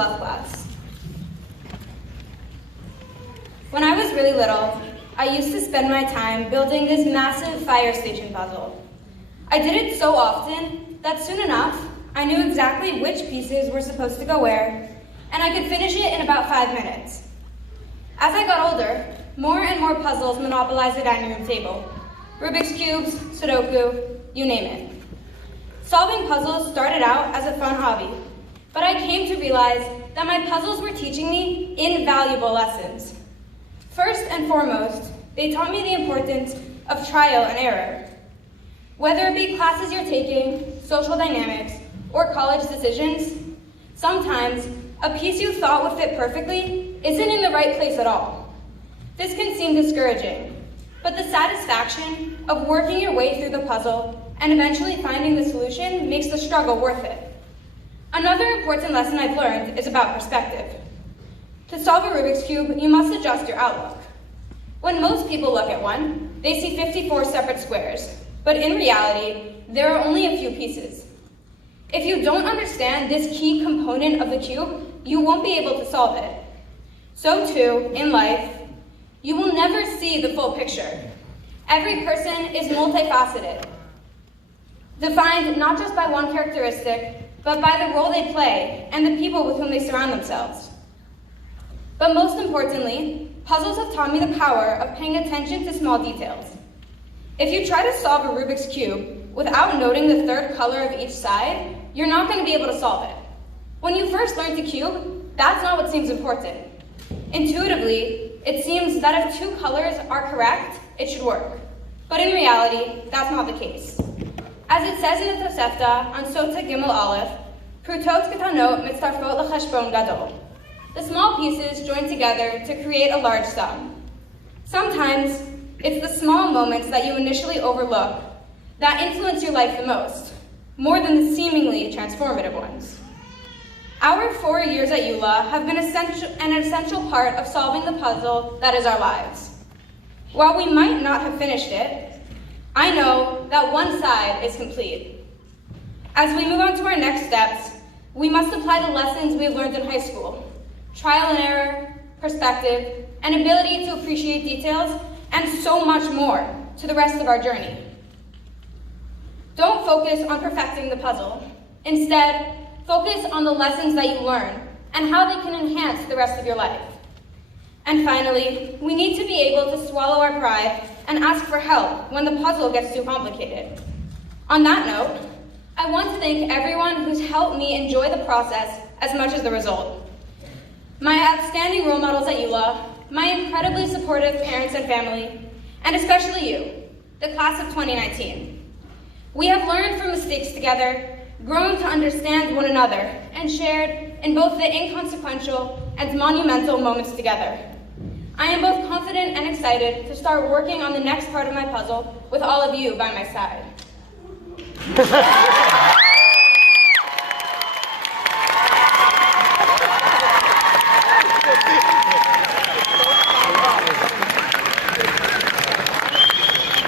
fluff class. When I was really little, I used to spend my time building this massive fire station puzzle. I did it so often that soon enough, I knew exactly which pieces were supposed to go where, and I could finish it in about 5 minutes. As I got older, more and more puzzles monopolized the dining room table. Rubik's Cubes, Sudoku, you name it. Solving puzzles started out as a fun hobby, but I came to realize that my puzzles were teaching me invaluable lessons. First and foremost, they taught me the importance of trial and error. Whether it be classes you're taking, social dynamics, or college decisions, sometimes a piece you thought would fit perfectly isn't in the right place at all. This can seem discouraging, but the satisfaction of working your way through the puzzle and eventually finding the solution makes the struggle worth it. Another important lesson I've learned is about perspective. To solve a Rubik's Cube, you must adjust your outlook. When most people look at one, they see 54 separate squares, but in reality, there are only a few pieces. If you don't understand this key component of the cube, you won't be able to solve it. So too, in life, you will never see the full picture. Every person is multifaceted, defined not just by one characteristic, but by the role they play and the people with whom they surround themselves. But most importantly, puzzles have taught me the power of paying attention to small details. If you try to solve a Rubik's Cube without noting the third color of each side, you're not going to be able to solve it. When you first learn to cube, that's not what seems important. Intuitively, it seems that if 2 colors are correct, it should work. But in reality, that's not the case. As it says in the Tosefta on Sota Gimel Aleph, Prutot ketanot mitzarfot lecheshbon gadol. The small pieces join together to create a large sum. Sometimes, it's the small moments that you initially overlook that influence your life the most, more than the seemingly transformative ones. Our 4 years at EULA have been an essential part of solving the puzzle that is our lives. While we might not have finished it, I know that one side is complete. As we move on to our next steps, we must apply the lessons we have learned in high school: trial and error, perspective, and ability to appreciate details, and so much more to the rest of our journey. Don't focus on perfecting the puzzle. Instead, focus on the lessons that you learn and how they can enhance the rest of your life. And finally, we need to be able to swallow our pride and ask for help when the puzzle gets too complicated. On that note, I want to thank everyone who's helped me enjoy the process as much as the result. My outstanding role models at EULA, my incredibly supportive parents and family, and especially you, the class of 2019. We have learned from mistakes together, grown to understand one another, and shared in both the inconsequential and monumental moments together. I am both confident and excited to start working on the next part of my puzzle with all of you by my side.